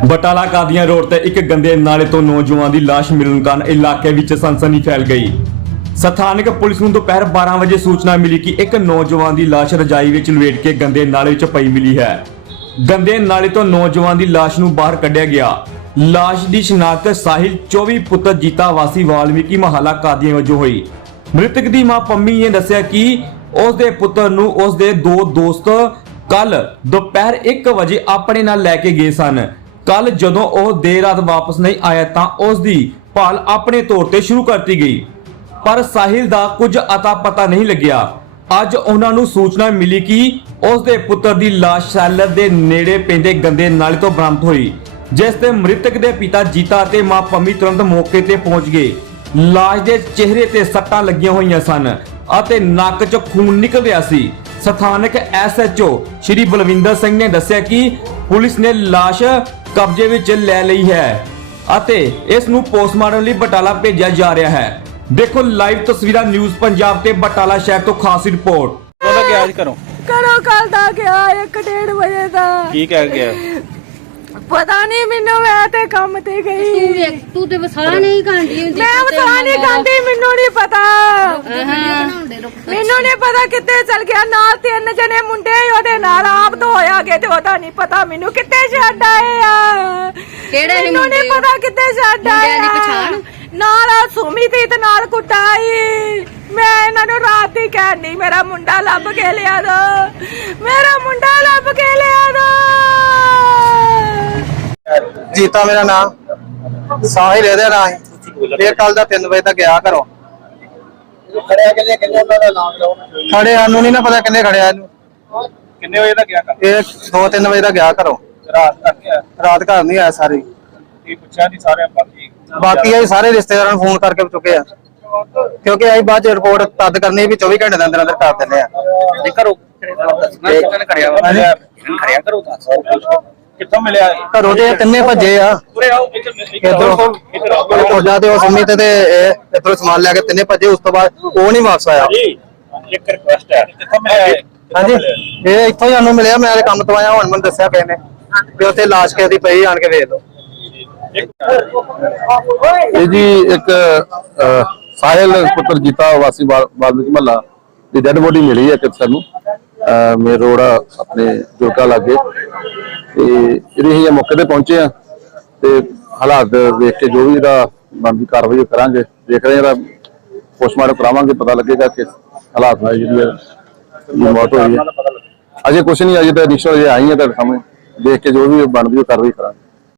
ਬਟਾਲਾ ਕਾਦੀਆਂ road ਤੇ ਇੱਕ ਗੰਦੇ ਨਾਲੇ ਤੋਂ ਨੌਜਵਾਨ ਦੀ ਲਾਸ਼ ਮਿਲਣ ਕਾਰਨ ਇਲਾਕੇ ਵਿੱਚ ਸਨਸਨੀ ਫੈਲ ਗਈ। ਸਥਾਨਕ ਪੁਲਿਸ ਨੂੰ ਦੁਪਹਿਰ 12 ਵਜੇ ਸੂਚਨਾ ਮਿਲੀ ਕਿ ਇੱਕ ਨੌਜਵਾਨ ਦੀ ਲਾਸ਼ ਰਜਾਈ ਵਿੱਚ ਲਵੇਟ ਕੇ ਗੰਦੇ ਨਾਲੇ ਵਿੱਚ ਪਈ ਮਿਲੀ ਹੈ। ਗੰਦੇ ਨਾਲੇ ਤੋਂ ਨੌਜਵਾਨ ਦੀ ਲਾਸ਼ ਨੂੰ ਬਾਹਰ ਕੱਢਿਆ ਗਿਆ। ਲਾਸ਼ ਦੀ ਸ਼ਨਾਖਤ ਸਾਹਿਲ 24 ਪੁੱਤਰ ਜੀਤਾ, ਵਾਸੀ ਵਾਲਮੀਕੀ ਮਹੱਲਾ ਕਾਦੀਆਂ ਵਜੋਂ ਹੋਈ। ਮ੍ਰਿਤਕ ਦੀ ਮਾਂ ਪੰਮੀ ਨੇ ਦੱਸਿਆ ਕਿ ਉਸ ਦੇ ਪੁੱਤਰ ਨੂੰ ਉਸ ਦੇ ਦੋ ਦੋਸਤ ਕੱਲ ਦੁਪਹਿਰ 1 ਵਜੇ ਆਪਣੇ ਨਾਲ ਲੈ ਕੇ ਗਏ ਸਨ। ਕੱਲ ਜਦੋਂ ਉਹ ਦੇਰ ਰਾਤ ਵਾਪਸ ਨਹੀਂ ਆਇਆ ਤਾਂ ਉਸ ਦੀ ਭਾਲ ਆਪਣੇ ਤੌਰ ਤੇ ਸ਼ੁਰੂ ਕਰਤੀ ਗਈ। ਪਰ ਸਾਹਿਲ ਦਾ ਕੁਝ ਅਤਾ ਪਤਾ ਨਹੀਂ ਲੱਗਿਆ। ਅੱਜ ਉਹਨਾਂ ਨੂੰ ਸੂਚਨਾ ਮਿਲੀ ਕਿ ਉਸ ਦੇ ਪੁੱਤਰ ਦੀ ਲਾਸ਼ ਸੈਲਰ ਦੇ ਨੇੜੇ ਪੈਂਦੇ ਗੰਦੇ ਨਾਲੇ ਤੋਂ ਬਰਾਮਦ ਹੋਈ, ਜਿਸ ਤੇ ਮ੍ਰਿਤਕ ਦੇ ਪਿਤਾ ਜੀਤਾ ਅਤੇ ਮਾਂ ਪੰਮੀ ਤੁਰੰਤ ਮੌਕੇ ਤੇ ਪਹੁੰਚ ਗਏ। ਲਾਸ਼ ਦੇ ਚਿਹਰੇ ਤੇ ਸੱਟਾਂ ਲੱਗੀਆਂ ਹੋਈਆਂ ਸਨ ਅਤੇ ਨੱਕ 'ਚ ਖੂਨ ਨਿਕਲ ਰਿਹਾ ਸੀ। ਸਥਾਨਕ ਐਸਐਚਓ ਸ਼੍ਰੀ ਬਲਵਿੰਦਰ ਸਿੰਘ ਨੇ ਦੱਸਿਆ ਕਿ ਪੁਲਿਸ ਨੇ ਲਾਸ਼ ਕਬਜ਼ੇ ਵਿੱਚ ਲੈ ਲਈ ਹੈ ਅਤੇ ਇਸ ਨੂੰ ਪੋਸਟਮਾਰਟਮ ਲਈ ਬਟਾਲਾ ਭੇਜਿਆ ਜਾ ਰਿਹਾ ਹੈ। ਦੇਖੋ ਲਾਈਵ ਤਸਵੀਰਾਂ ਨਿਊਜ਼ ਪੰਜਾਬ ਤੇ ਬਟਾਲਾ ਸ਼ਹਿਰ ਤੋਂ ਖਾਸ ਰਿਪੋਰਟ। ਉਹਦਾ ਗਿਆ ਅੱਜ ਘਰੋਂ? ਕਰੋ ਕੱਲ ਦਾ ਗਿਆ 1:30 ਵਜੇ ਦਾ। ਕੀ ਕਹਿ ਗਿਆ? ਪਤਾ ਨਹੀਂ ਮੈਨੂੰ ਮੈਂ ਤੇ ਕੰਮ ਤੇ ਤੂੰ ਗਈ ਵੇਖ ਤੂੰ ਤੇ ਵਸਾ ਨਹੀਂ ਹੁੰਦੀ ਮੈਂ ਬਤਾ ਨਹੀਂ ਗਾਂਦੀ ਮੈਨੂੰ ਨਹੀਂ ਪਤਾ। ਮੈਨੂੰ ਨਹੀਂ ਪਤਾ ਕਿੱਥੇ ਚਲ ਗਿਆ ਨਾਲ ਤਿੰਨ ਜਣੇ ਮੁੰਡੇ ਉਹਦੇ ਨਾਲ ਆਪ ਤੋਂ ਹੋਇਆ ਗਏ ਤੇ ਉਹਦਾ ਨਹੀਂ ਪਤਾ ਮੈਨੂੰ ਕਿੱਥੇ ਛੱਡ ਆਏ। ਆ ਕਿਹੜੇ ਸੀ ਮੈਨੂੰ ਨਹੀਂ ਮੁੰਡੇ? ਪਤਾ ਕਿੱਥੇ ਛੱਡ ਆਏ ਮੁੰਡਿਆਂ ਦੀ ਆ। ਪਛਾਣ? ਨਾਲ ਆ ਸੁਮੀ ਦੀ ਤੇ ਨਾਲ ਕੁੱਟਾਈ। ਮੈਂ ਇਹਨਾਂ ਨੂੰ ਰਾਤ ਹੀ ਕਹਿਣੀ ਮੇਰਾ ਮੁੰਡਾ ਲੱਭ ਕੇ ਲਿਆ ਦੋ। ਮੇਰਾ ਮੁੰਡਾ ਲੱਭ ਕੇ ਲਿਆ ਦੋ। ਜੀਤਾ ਮੇਰਾ ਨਾਮ। ਸਾਹਿਲ ਇਹਦਾ ਨਾਂ ਹੈ। ਇਹ ਕੱਲ ਦਾ 3 ਵਜੇ ਤੱਕ ਗਿਆ ਘਰੋਂ। ਖੜਿਆ ਕਿੰਨੇ ਕਿੰਨੇ ਉਹਨਾਂ ਦਾ ਨਾਮ ਲਓ ਖੜੇ ਸਾਨੂੰ ਨਹੀਂ ਨਾ ਪਤਾ ਕਿੰਨੇ ਖੜਿਆ ਇਹਨੂੰ। ਕਿੰਨੇ ਵਜੇ ਦਾ ਗਿਆ ਕਰ ਇਹ 2-3 ਵਜੇ ਤੱਕ ਗਿਆ ਘਰੋਂ। ਰਾਤ ਤੱਕ ਗਿਆ ਰਾਤ ਘਰ ਨਹੀਂ ਆਇਆ ਸਾਰੀ। ਕੀ ਪੁੱਛਿਆ ਨਹੀਂ ਸਾਰੇ ਬਾਕੀ ਬਾਕੀ ਅਸੀਂ ਸਾਰੇ ਰਿਸ਼ਤੇਦਾਰਾਂ ਨੂੰ ਫੋਨ ਕਰਕੇ ਚੁੱਕੇ ਆ। ਕਿਉਂਕਿ ਅਸੀਂ ਬਾਅਦ ਚ ਰਿਪੋਰਟ ਤਦ ਕਰਨੀ ਵੀ 24 ਘੰਟੇ ਦੇ ਅੰਦਰ ਅੰਦਰ ਕਰ ਦਿੰਦੇ ਆ। ਜੇ ਘਰੋਂ ਦੱਸਣਾ ਕਿੰਨੇ ਖੜਿਆ ਵਾ? ਖੜਿਆ ਕਰੋ ਦੱਸ। ਕਿੱਥੋਂ ਮਿਲਿਆ ਇਹ? ਘਰੋਂ ਤੇ ਇਹ ਤਿੰਨੇ ਭੱਜੇ ਆ। ਉਰੇ ਆਓ ਇੱਧਰ ਇਧਰੋਂ ਇੱਧਰ ਆਓ। ਤੁਹਾਡਾ ਤੇ ਉਹ ਸੁਮਿਤ ਤੇ ਇਹ ਇਧਰੋਂ ਸਮਾਨ ਲੈ ਕੇ ਤਿੰਨੇ ਭੱਜੇ ਉਸ ਤੋਂ ਬਾਅਦ ਉਹ ਨਹੀਂ ਵਾਪਸ ਆਇਆ। ਜੀ ਇੱਕ ਰਿਕੁਐਸਟ ਹੈ ਕਿੱਥੋਂ ਮਿਲਿਆ ਇਹ? ਹਾਂਜੀ ਇਹ ਇੱਥੋਂ ਹੀ ਸਾਨੂੰ ਮਿਲਿਆ ਮੈਂ ਤੇ ਕੰਮ ਤੋਂ ਆਇਆ ਹੁਣ ਮੈਨੂੰ ਦੱਸਿਆ ਕਿਸੇ ਨੇ। ਵੀ ਉੱਥੇ ਲਾਸ਼ ਕਿਸੇ ਦੀ ਪਈ ਆਣ ਕੇ ਵੇਖ ਲਓ। ਇਹ ਜੀ ਇੱਕ ਅਹ, ਸਾਹਿਲ ਪੁੱਤਰ ਜੀਤਾ ਵਾਸੀ ਵਾਲ- ਵਾਲਮੀਕੀ ਮਹੱਲਾ ਦੀ ਡੈੱਡ ਬੋਡੀ ਮਿਲੀ ਹੈ ਕਿ ਸਾਨੂੰ। ਮੇ ਰੋਡ ਆਪਣੇ ਜੁਰਕਾ ਲਾਗੇ। ਤੇ ਜਿਹੜੀ ਅਸੀਂ ਮੌਕੇ ਤੇ ਪਹੁੰਚੇ ਆ ਤੇ ਹਾਲਾਤ ਵੇਖ ਕੇ ਜੋ ਵੀ ਇਹਦਾ ਬਣਦੀ ਕਾਰਵਾਈ ਉਹ ਕਰਾਂਗੇ। ਦੇਖ ਰਹੇ ਹਾਂ ਪੋਸਟਮਾਰਟਮ ਕਰਾਵਾਂਗੇ ਪਤਾ ਲੱਗੇਗਾ ਕਿ ਹਾਲਾਤ ਨਾਲ ਜਿਹੜੀ ਹੈ ਮੌਤ ਹੋਈ ਹੈ। ਅਜੇ ਕੁਝ ਨਹੀਂ ਅਜੇ ਤਾਂ ਇਨੀਸ਼ੀਅਲ ਜੇ ਆਈ ਹੈ ਤੁਹਾਡੇ ਸਾਹਮਣੇ। ਦੇਖ ਕੇ ਜੋ ਵੀ ਬਣਦੀ ਉਹ ਕਾਰਵਾਈ ਕਰਾਂਗੇ